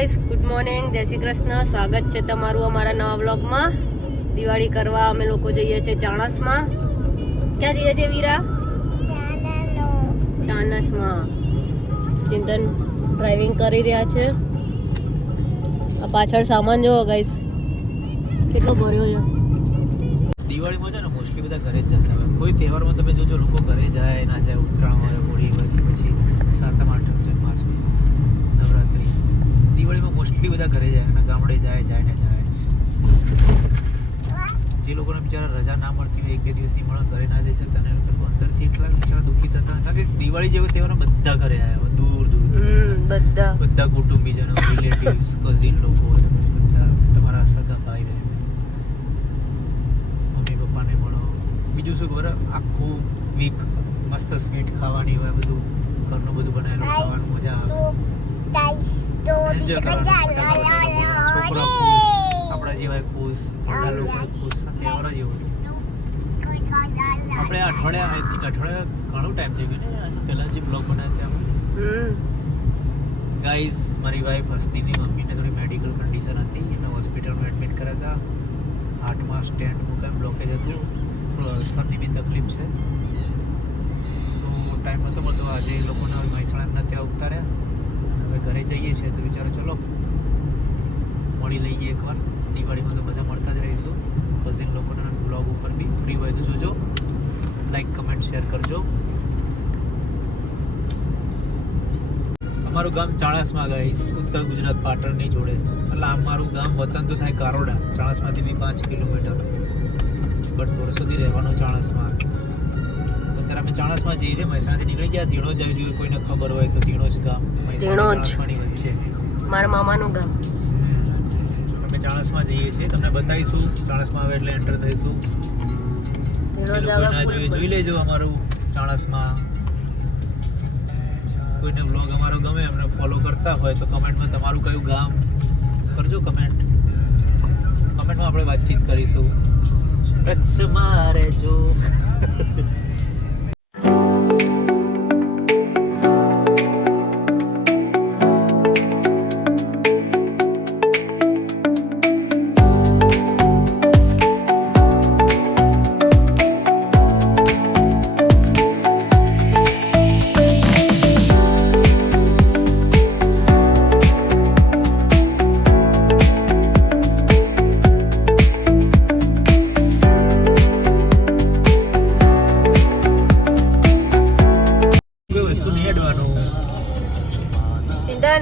Good morning, જય શ્રી કૃષ્ણ. સ્વાગત છે તમારું અમારા નવા વ્લોગમાં. દિવાળી કરવા અમે લોકો જઈએ છીએ ચાણસમાં. ક્યાં જઈએ છીએ વીરા? ચાણસમાં. ચિંતન ડ્રાઇવિંગ કરી રહ્યા છે. આ પાછળ સામાન જોવો ગાઈસ, કેટલો ભર્યો છે. દિવાળીમાં છે ને મોસ્ટલી બધા ઘરે જ જતા હોય. કોઈ તહેવારમાં તમે જોજો લોકો ઘરે જાય ના જાય. ઉત્તરાયણ હોય, હોળી હોય કે પછી સાતમ આઠમ, જન્માષ્ટમી, નવરાત્રી, દિવાળીમાં મોસ્ટલી બધા ઘરે જાય અને ગામડે જાય ને જાય જ. જે લોકોને બિચારા રજા ના મળતી હોય, 1-2 દિવસની મળે, ઘરે ના જઈ શકતા ને લોકો અંદરથી એટલા બિચારા દુઃખી થતા. કારણ કે દિવાળી જેવો તહેવાર બધા ઘરે આવ્યા, દૂર બધા કુટુંબીજનો, રિલેટિવ્સ, કઝિન લોકો, બધા તમારા સગા ભાઈ બહેન, મમ્મી પપ્પાને મળો. બીજું શું ખબર, આખું વીક મસ્ત સ્વીટ ખાવાની હોય, બધું ઘરનું બધું બનાવેલું ખાવાનું મજા આવે. એન્જોય કરવાનું, છોકરા ખુશ, આપણા જેવા ખુશ, ઘણા લોકો ખુશ. તહેવાર જ એવો. આપણે અઠવાડિયા ઘણું ટાઈમ થઈ ગયો ને પહેલા જે બ્લોગ બનાવ્યા ત્યાં. ગાઈસ, મારી વાઈફ હસ્તીની મમ્મીને થોડી મેડિકલ કન્ડિશન હતી, એને હોસ્પિટલમાં એડમિટ કર્યા હતા. હાર્ટમાં સ્ટેન્ટ મૂકાય, બ્લોકેજ હતું, અલ્સરની બી તકલીફ છે. તો ટાઈમ નહોતો મળતો. આજે એ લોકોને મહેસાણાના ત્યાં ઉતાર્યા. હવે ઘરે જઈએ છીએ તો વિચારો ચલો મળી લઈએ એકવાર. દિવાળીમાં તો બધા મળતા જ રહીશું. કઝિન લોકોના બ્લોગ ઉપર બી ફ્રી હોય તો જોજો, લાઈક કમેન્ટ શેર કરજો. અમારું ગામ ચાણસમાં, ગાઈસ, ઉત્તર ગુજરાત, પાટણની જોડે. એટલે અમારું ગામ વતન તો થાય કારોડા, ચાણસમાંથી બી 5 કિલોમીટર, બટ વર્ષોથી રહેવાનું ચાણસમાં. અત્યારે અમે ચાણસમાં જઈએ છીએ. મહેસાણાથી નીકળી ગયા, ધીણોજ આવી જોઈએ. કોઈને ખબર હોય તો ધીણોજ ગામ મહેસાણાની વચ્ચે, મારા મામાનું ગામ. અમે ચાણસમાં જઈએ છીએ, તમને બતાવીશું. ચાણસમાં આવે એટલે એન્ટર થઈશું. જોઈ લેજો અમારું ચાણસમાં. કોઈને બ્લોગ અમારો ગમે, અમને ફોલો કરતા હોય તો કમેન્ટમાં તમારું કયું ગામ કરજો. કમેન્ટમાં આપણે વાતચીત કરીશું. કચ્છમાં રહેજો.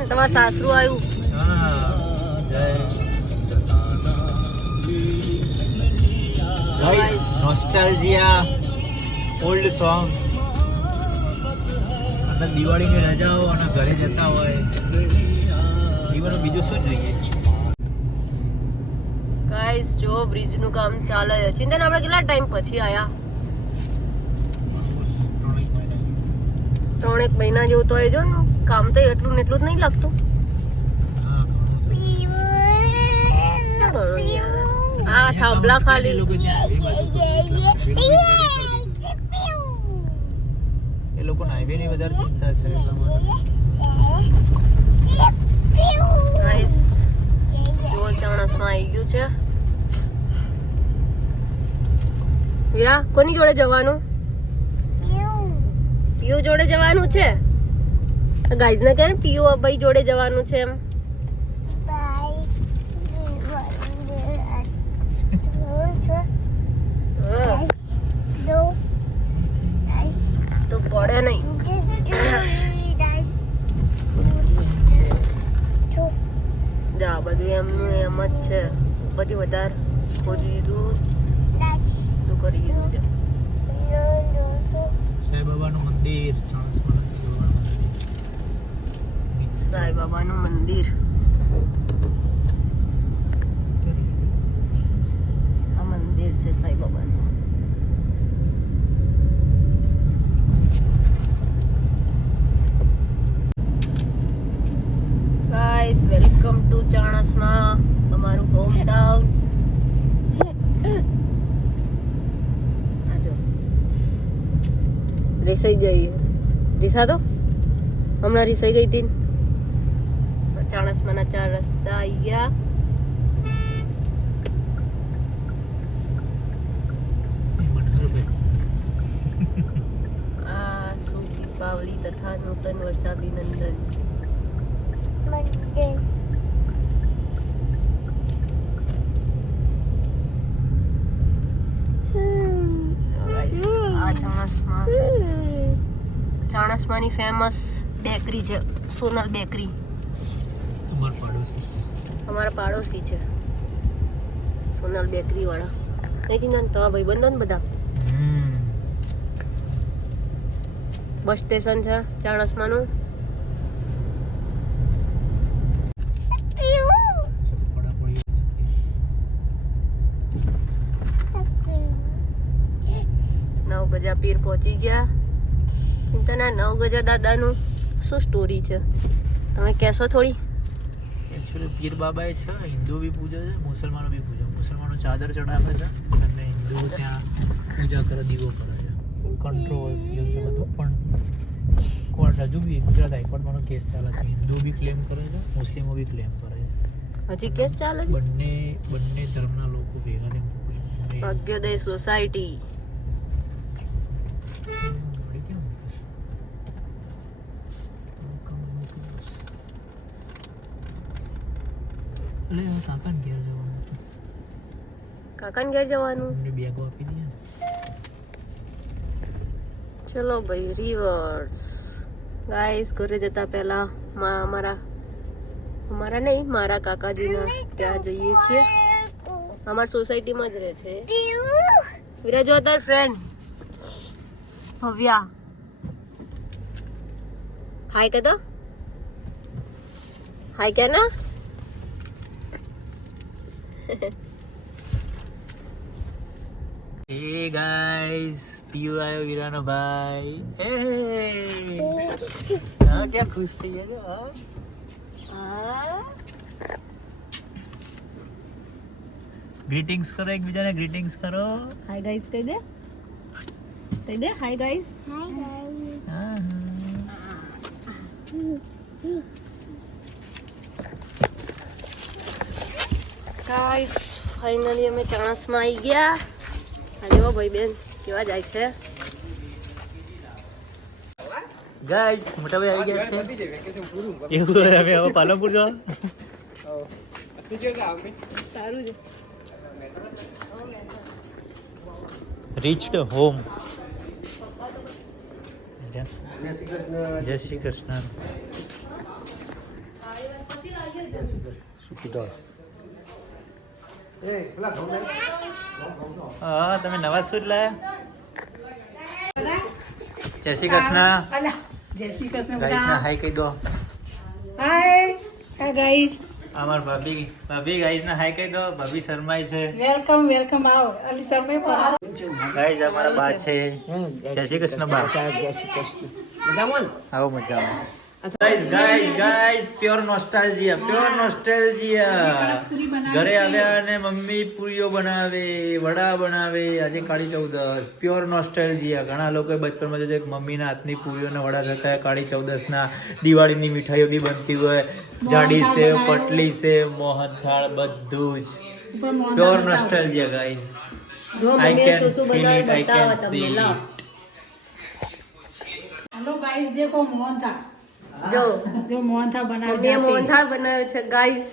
તમારા સાસરું આવ્યું. ગાઈસ, નોસ્ટાલ્જિયા, ઓલ્ડ સોંગ અને દિવાળીની રજાઓ અને ઘરે જતા હોય, જીવનમાં બીજું શું જોઈએ. ગાઈસ, જો બ્રિજનું કામ ચાલે છે. ચિંતન, આપણે કેટલા ટાઈમ પછી આયા? 3 મહિના જેવું તો એ જો ને. કામ તો એટલું જ નહીં લાગતું. આ થાંભલા ખાલી એ લોકોને હાઈવેની વધારે ચિંતા છે. ગાઈસ, જો ચાણસમાં આવી ગયું છે. વીરા, કોની જોડે જવાનું? પીયુ જોડે જવાનું છે. ગાઈઝ ને કહે ને પીયુ ભાઈ જોડે જવાનું છે એમ. તો પડે નહીં. જા, બધું એમનું એમ જ છે. બધી વધારે ખોદી દીધું, તો કરી દીધું છે. સાંઈબાબાનું મંદિર, સાંઈબાબાનું મંદિર. આ મંદિર છે સાંઈબાબાનું. ગાઈસ, વેલકમ ટુ ચાણસમાં, અમારું હોમ ટાઉન. આજો રિસાઈ જઈએ. રિસા તો હમણાં રિસાઈ ગઈ હતી. ચાણસમાના 4 રસ્તા આવી ગયા. આ શુભ દીપાવલી તથા નૂતન વર્ષાભિનંદન. આ ચાણસમાની ફેમસ બેકરી છે, સોનલ બેકરી. અમારા પાડોશી છે સોનલ બેકરી વાળા. નહીં ચિંતા, તમારા ભાઈબંધો ને બધા. બસ સ્ટેશન છે ચાણસમાનું. નવ ગજા પીર પહોંચી ગયા. ચિંતાના 9 ગજા દાદાનું શું સ્ટોરી છે તમે કહેશો થોડી? એકચ્યુઅલી પીર બાબા છે, હિન્દુ બી પૂજે છે, મુસલમાનો બી પૂજે. મુસલમાનો ચાદર ચડાવે છે અને હિન્દુઓ ત્યાં પૂજા કરે, દીવો કરે છે. કોન્ટ્રોવર્સિયલ છે બધું, પણ કોર્ટ હજુ બી ગુજરાત હાઈકોર્ટમાં કેસ ચાલે છે. હિન્દુ બી ક્લેમ કરે છે, મુસ્લિમો બી ક્લેમ કરે છે. હજી કેસ ચાલે? બંને ધર્મના લોકો ભેગા થઈને પૂજે. ભાગ્યોદય સોસાયટી. કાકાને ઘેર જવાનું. બેગો આપી દઈએ. ચલો ભાઈ રિવર્સ. ગાઈસ ઘરે જતા પહેલા અમારા નહીં, મારા કાકાજીના ત્યાં જઈએ છીએ. અમારી સોસાયટીમાં જ રહે છે. વિરાજો તાર ફ્રેન્ડ ભવ્યા. હાય કે તો હાય કે ના. Hey guys, પીયુ આયો વીરાનો ભાઈ. હા ક્યાં ખુશ થઈ ગયા છો? ગ્રીટિંગ્સ કરો એકબીજાને, ગ્રીટિંગ્સ કરો. હાય ગાઈસ કહી દે, હાય ગાઈસ. ગાઈસ ફાઇનલી અમે ચાણસમાં આવી ગયા. આ જો ભાઈ બેન કેવા જાય છે. ગાઈસ મોટા ભાઈ આવી ગયા છે. એવું અમે હવે પાલનપુર જવા. સારું છે. Reached home. જય શ્રી કૃષ્ણ. શું કીધું? હા તમે નવા સૂટ લાયા? જય શ્રી કૃષ્ણ. જય શ્રી કૃષ્ણ. ગાઈસ ના હાય કહી દો. Hi guys. અમાર ભાભી ગાઈસ ના હાય કહી દો. ભાભી શર્માય છે. વેલકમ આવો. અલી સમય પર ગાઈસ અમારા બા છે. જય શ્રી કૃષ્ણ બા. જય શ્રી કૃષ્ણ. મજામાં? આવો મજામાં. Guys pure nostalgia. ઘરે આવ્યા અને મમ્મી પૂરીઓ બનાવે, વડા બનાવે. આજે કાળી ચૌદસ. પ્યોર નોસ્ટાલ્જિયા. ઘણા લોકો બચપનમાં જોજો મમ્મીના હાથની પૂરીઓને વડા થતા હોય. કાળી ચૌદસના દિવાળીની મીઠાઈઓ બી બનતી હોય. જાડી સેવ, પટલી સેવ, મોહનથાળ બધું જ pure nostalgia guys. I can feel it, I can see it. Hello guys देखो मोहनथाळ. જો મોહનથાળ બનાવ્યો મમ્મીએ મોહનથાળ બનાવ્યો છે ગાઈસ.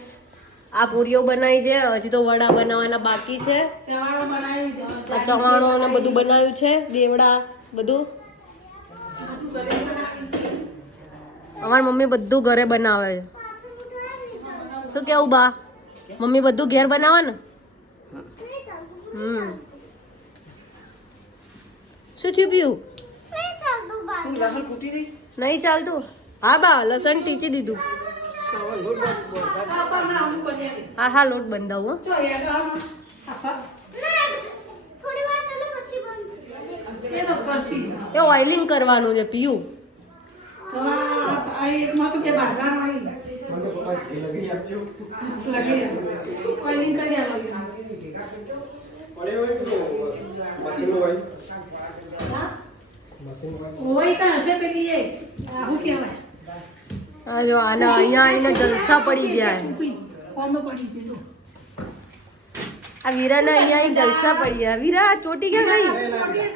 આ પૂરીઓ બનાવી છે, હજી તો વડા બનાવવાના બાકી છે. ચવાણો બનાવ્યો. આ ચવાણો ને બધું બનાવ્યું છે, દેવડા બધું. અમારી મમ્મી બધું ઘરે બનાવે છે. શું કેવું બા? મમ્મી બધું ઘેર બનાવે ને? શું થયું પીયું? નહીં ચાલતું? હા બા લસણ ટીચી દીધું. હા લોટ બંધાવું. એ ઓઇલિંગ કરવાનું છે પીયું. ઓય કા હશે પેલી એ હું કહેવાય હા જો આના અહીંયા આવીને જલસા પડી ગયા છે. કોમે પડી છે તો આ વીરાના અહીંયા આવીને જલસા પડી ગયા. વીરા ચોટી ક્યાં ગઈ?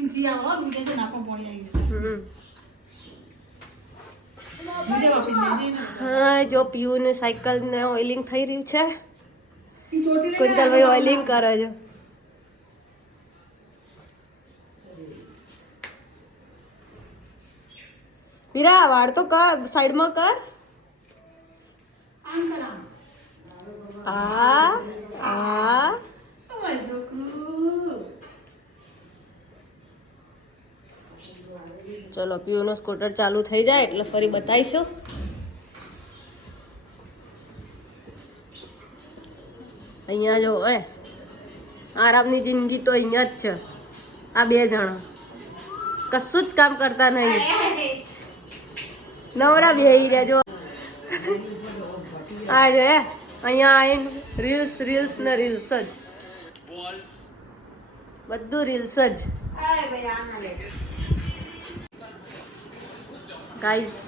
ઇન્સી આવો બીજે છે નાકો પોણી આવી હમ. બીજે વાપરી લેજે ને હા જો પીયુને સાયકલ ને ઓઇલિંગ થઈ રહ્યું છે. ઈ ચોટી લઈને કુંતલભાઈ ઓઇલિંગ કરે છે. વીરા વાળ તો કર સાઈડમાં કર. આમ કરા આ ઓય છોકરું ચલો પીયુનો સ્કૂટર ચાલુ થઈ જાય એટલે ફરી બતાવીશું. અહીંયા જો આરામની જિંદગી તો અહીંયા જ છે. આ બે જણા કશું જ કામ કરતા નહીં, નવરા બેહી રહ્યા જો. આ જો અહીંયા આવીને રીલ્સ ને રીલ્સ જ, બધું રીલ્સ જ. ગાઈસ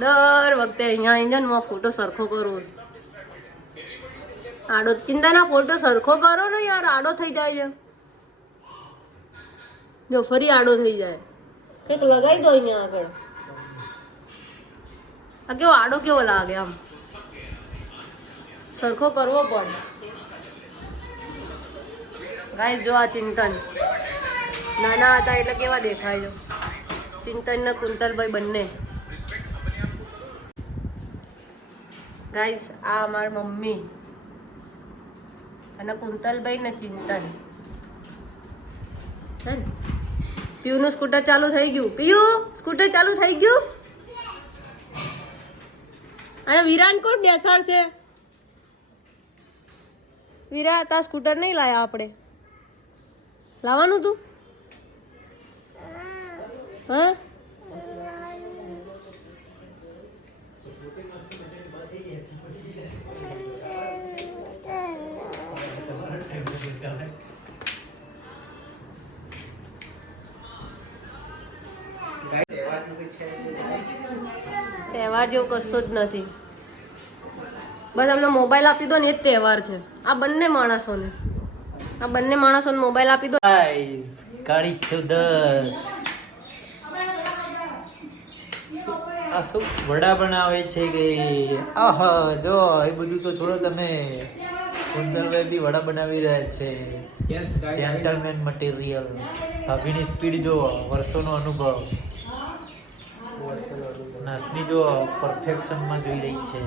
દર વખતે અહીંયા આવીને ને ફોટો સરખો કરું. આડો ચિંતાના ફોટો સરખો કરો ને યાર, આડો થઈ જાય છે. જો ફરી આડો થઈ જાય. કંઈક લગાવી દો અહીંયા આગળ. આ કેવો આડો કેવો લાગે, આમ સરખો કરવો પડે. ગાઈસ જો આ ચિંતન નાના હતા એટલે કેવા દેખાય છે. ચિંતન ને કુંતલભાઈ બંને. ગાઈસ આ અમારી મમ્મી અને કુંતલભાઈ ને ચિંતન. પીયુનું સ્કૂટર ચાલુ થઈ ગયું. પીયુ સ્કૂટર ચાલુ થઈ ગયું. અને વિરાન કોણ બેસાડશે? વીરા તા સ્કૂટર નહીં લાયા આપણે, લાવવાનું તું? હા તહેવાર જેવું કશું જ નથી. બસ અમને મોબાઈલ આપી દો ને એ જ તહેવાર છે. આ બંને માણસોને મોબાઈલ આપી દો. ગાઈસ કાળી ચૌદસ આ શું વડા બનાવે છે કે આહા જો એ બધું તો છોડો, તમે કુંદલભાઈ બી વડા બનાવી રહ્યા છે. Gentleman material. ભાભીની સ્પીડ જો, વર્ષોનો અનુભવ. નાસની જો પરફેક્શનમાં જોઈ રહી છે.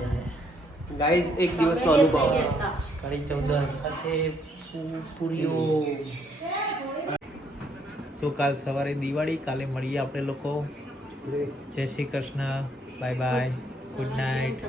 ગાઈસ એક દિવસનો અનુભવ. કાળી ચૌદસ આ છે પૂરીઓ. તો કાલ સવારે દિવાળી, કાલે મળીએ આપણે લોકો. જય Shri Krishna, bye bye, good night.